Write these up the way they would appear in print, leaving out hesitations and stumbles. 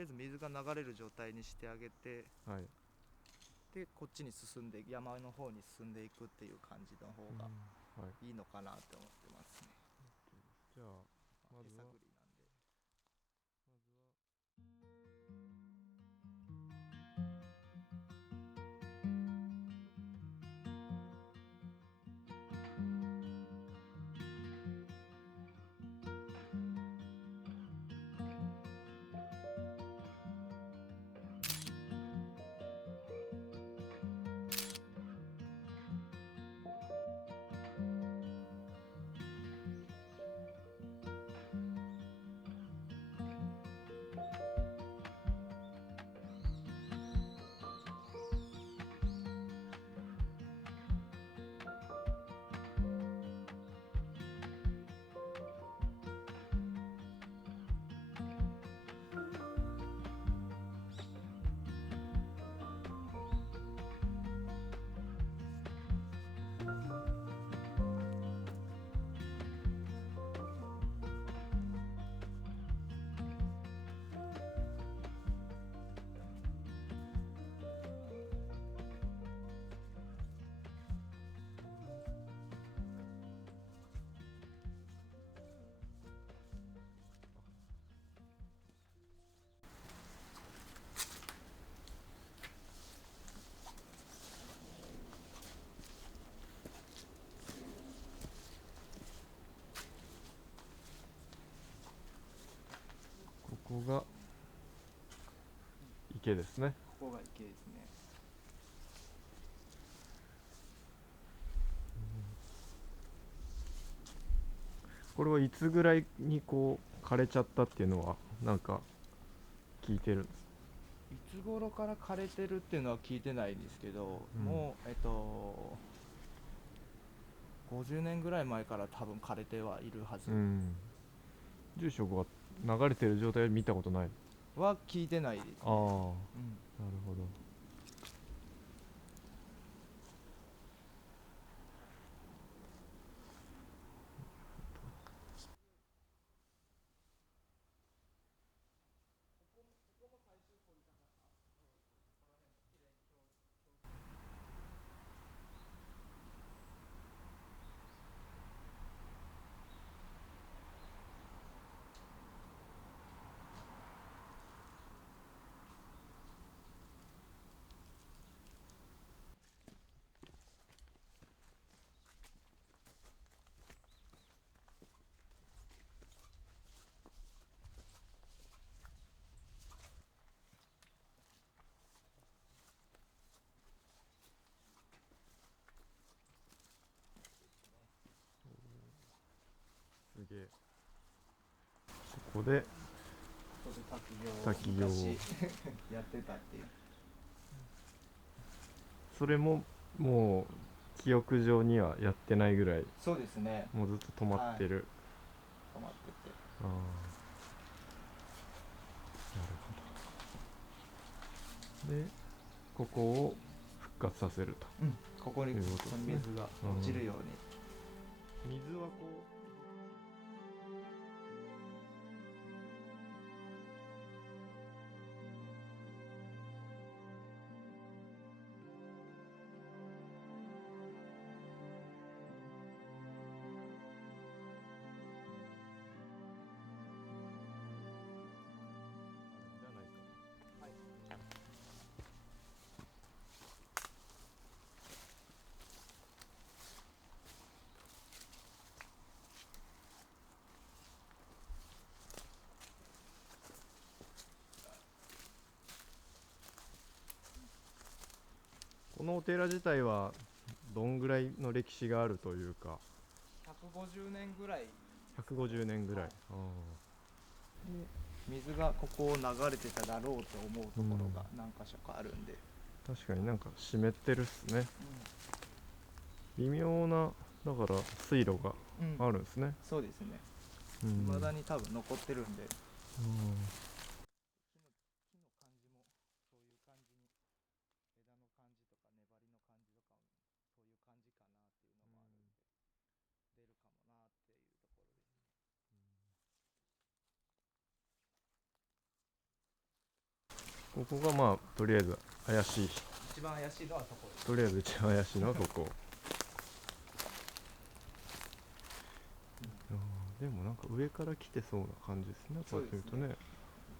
りあえず水が流れる状態にしてあげて、はい、でこっちに進んで山の方に進んでいくっていう感じの方がはい、いいのかなって思ってますね。じゃあまずは手探りなんで。ここが池ですね。ここが池ですね。これはいつぐらいにこう枯れちゃったっていうのはなんか聞いてるんです？いつ頃から枯れてるっていうのは聞いてないんですけど、もう50年ぐらい前から多分枯れてはいるはず住職は流れてる状態で見たことない？は聞いてないですね。ああ、なるうん、ほど。すげえ。ここでここで滝行昔やってたっていう。それももう記憶上にはやってないぐらいそうですね。もうずっと止まってる、止まってて。ああ、なるほど。でここを復活させると、ここにいうことですね。水が落ちるように。水はこうじゃないか。はい。このお寺自体はどんぐらいの歴史があるというか？150年ぐらい。150年ぐらい、はい、あで水がここを流れてただろうと思うところが何箇所かあるんで、確かになんか湿ってるっすね。う微妙なだから水路があるんですね。そうですね。うん未だに多分残ってるんで、木の感じもそういう感じに、枝の感じとか粘りの感じとかもそういう感じかなっていうのもあるんで、出るかもなっていうところですね。ここがまあとりあえず怪しい、一番怪しいのはそこです。とりあえず一番怪しいのはここ。でもなんか上から来てそうな感じですね、こうやって見るとね。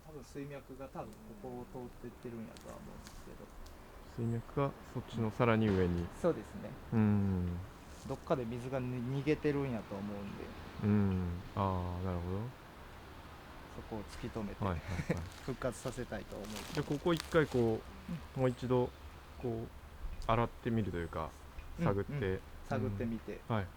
多分水脈がここを通ってってるんやとは思うんですけど。水脈がそっちのさらに上に。そうですね。どっかで水が逃げてるんやと思うんで、ああなるほそこを突き止めて、ど。はいはいはい。復活させたいと思う。じゃあここ一回こう、もう一度こう洗ってみるというか探って、探ってみて、はいはいはい。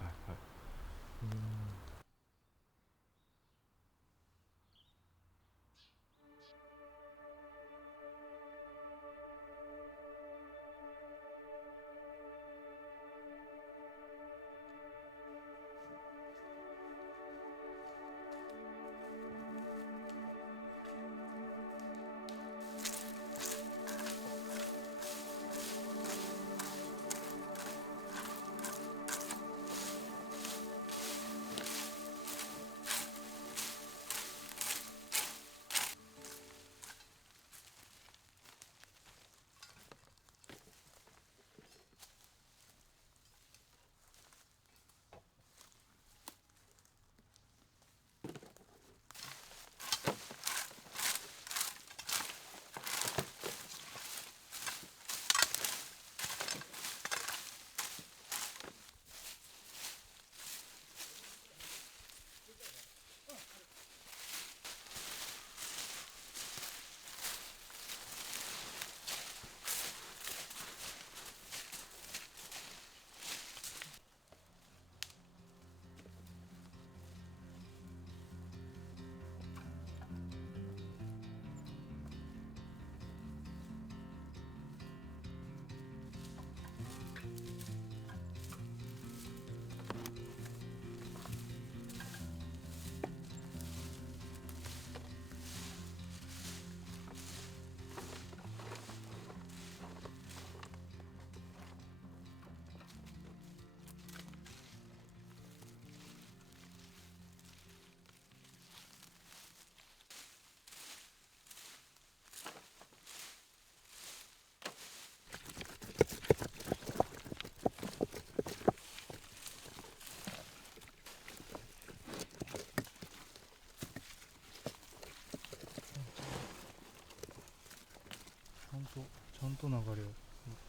ちゃんと流れを。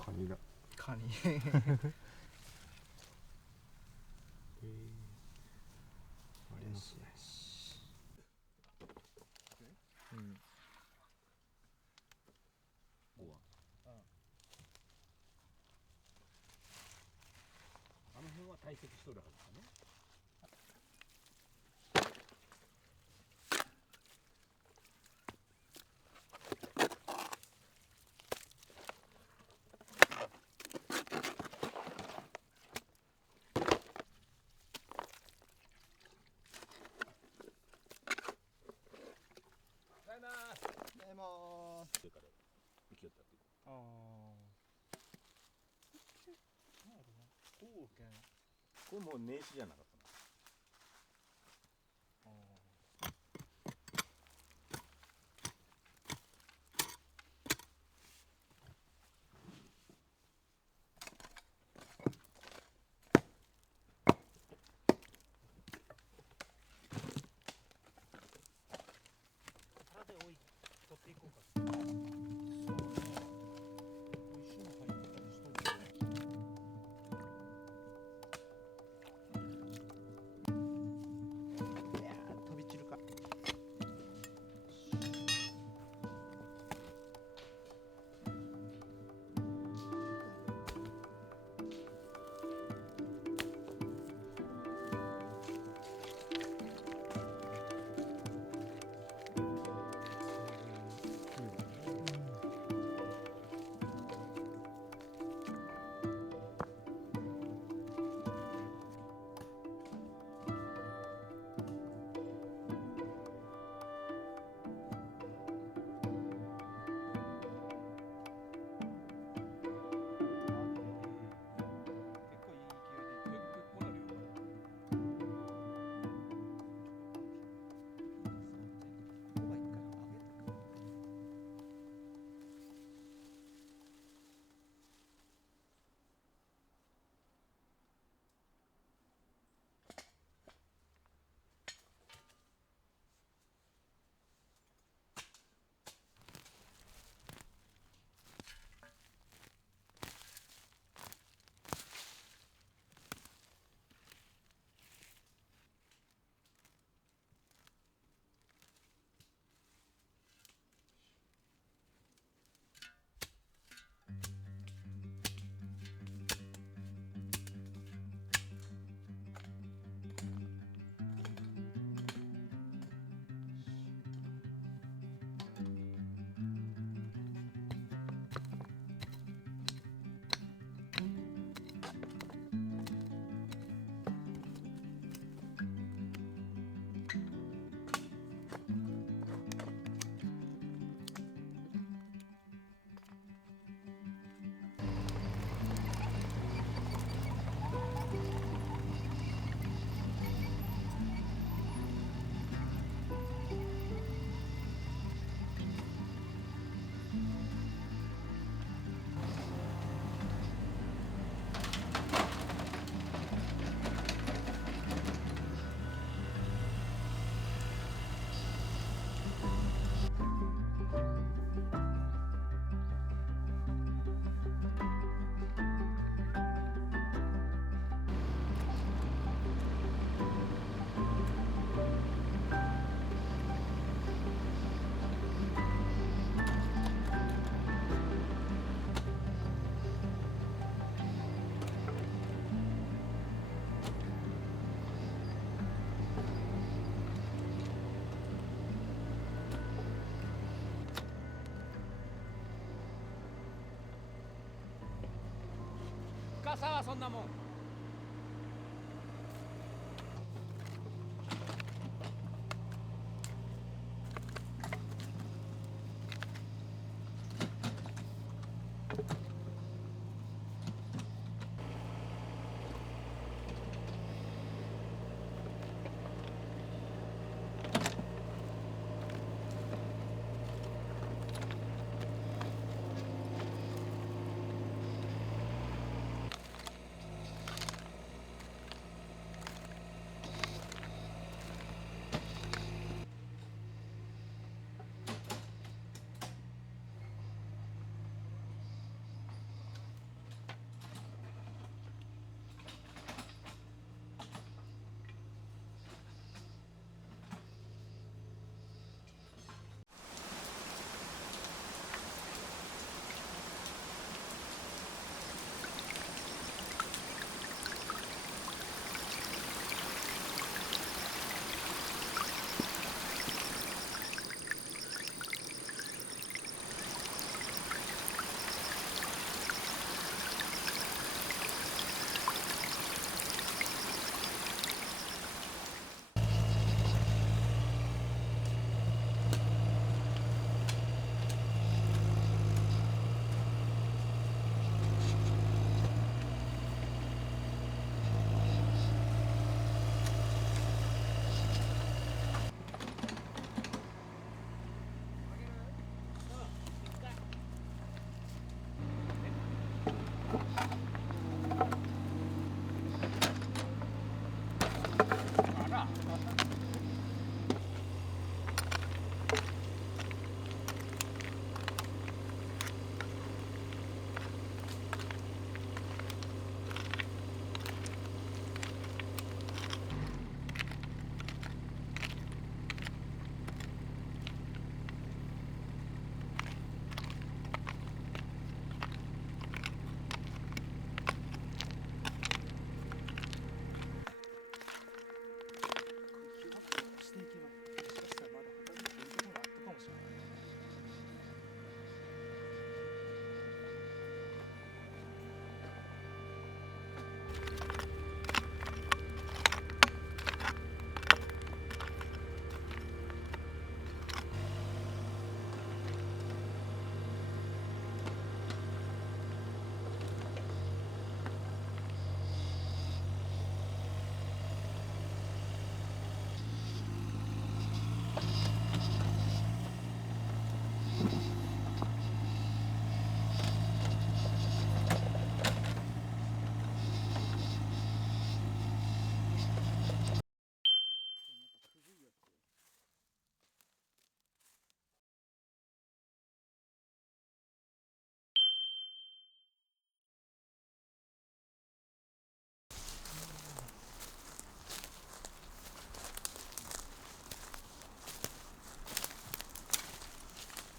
カニだ。カニ。ありますね。ここは、あの辺は堆積しとるはずだね。でもそれから行きよったっていう。あなんやろな、こうけん。これもう名刺じゃなかったな。皿で取っていこうか。そうね。石も入ってたりしとるけど。朝はそんなもん。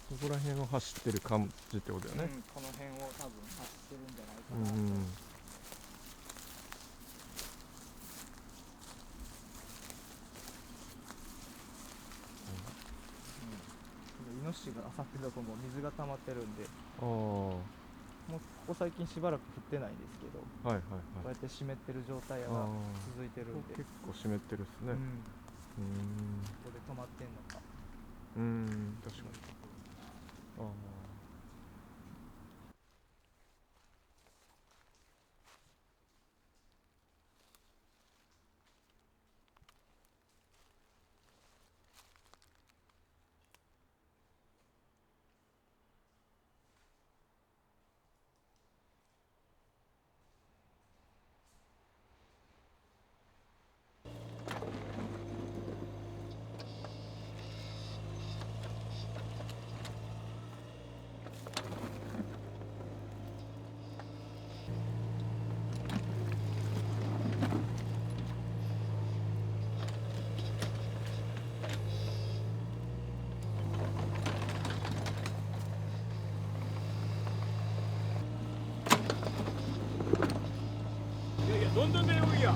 ここら辺を走ってる感じってことだよね。この辺を多分走ってるんじゃないかうなと。ん。イノシシが漁ってるとこも水が溜まってるんで、ああ、もうここ最近しばらく降ってないんですけど、はいはいこうはい。やって湿ってる状態がああ、続いてるんで、結構湿ってるっすね。ここで止まってんのか。確かに。ああ。いやいや、どんどん出ようや。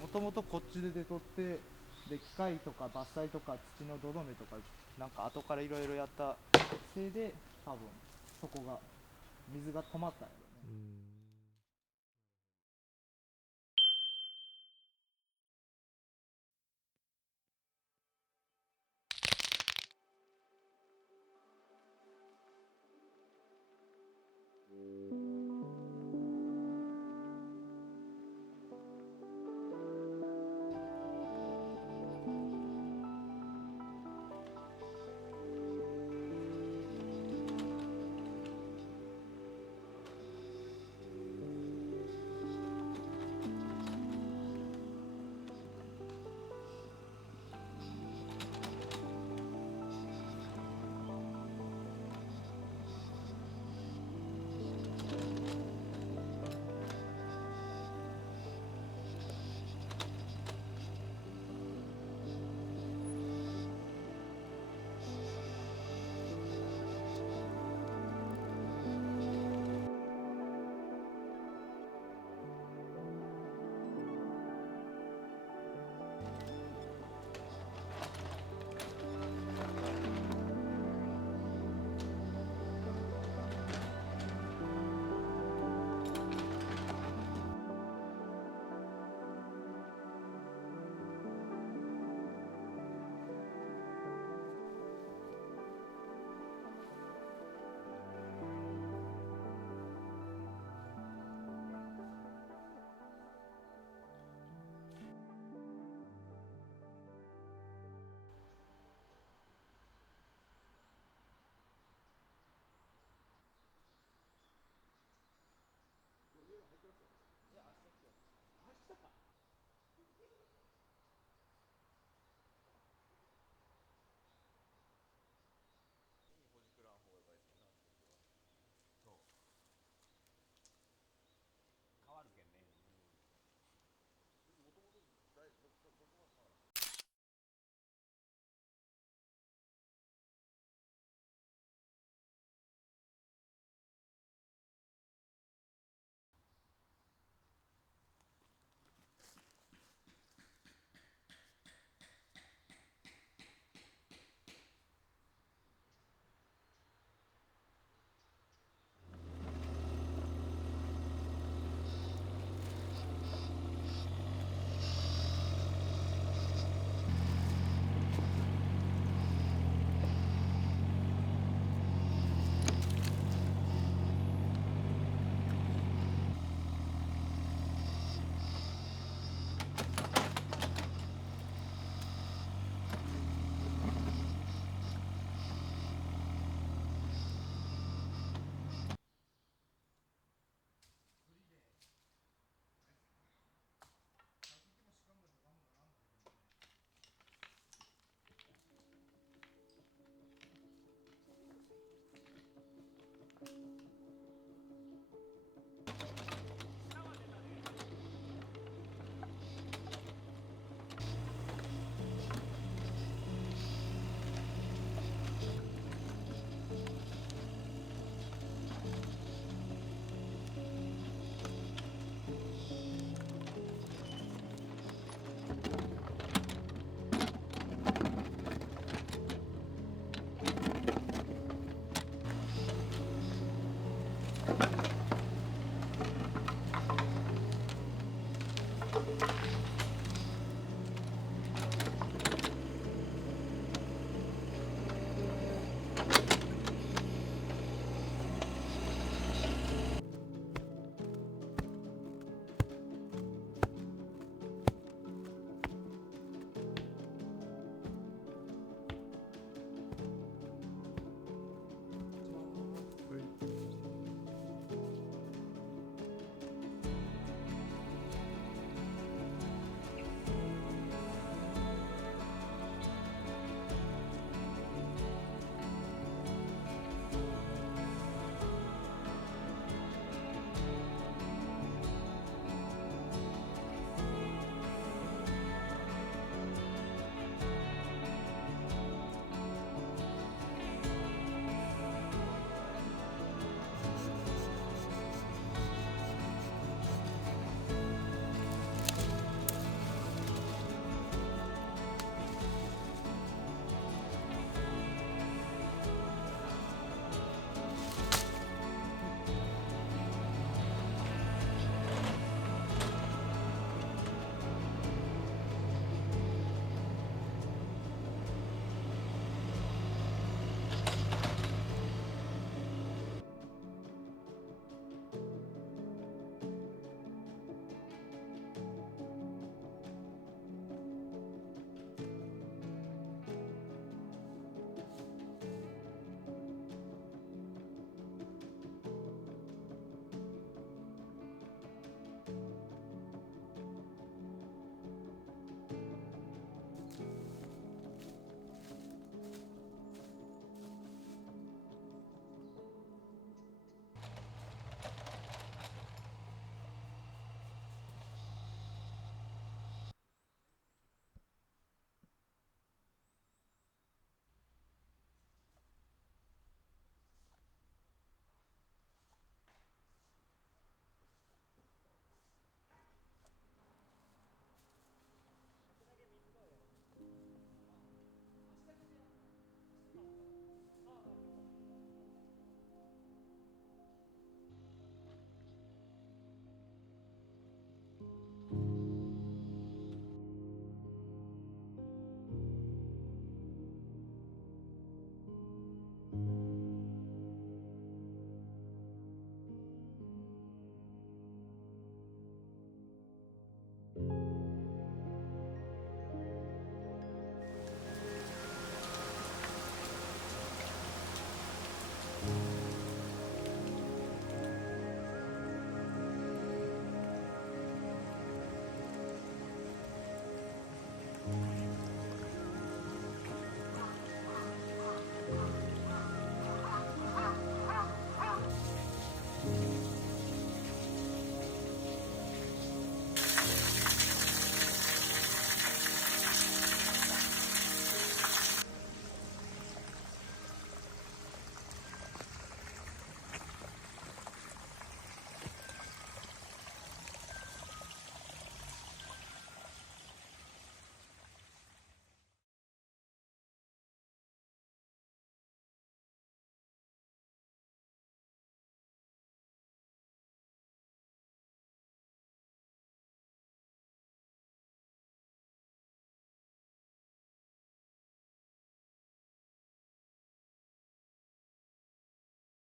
もともとこっちで取ってで機械とか伐採とか土のどどめとかなんか後からいろいろやったせいで多分そこが水が止まったんやろね。変わるけんね。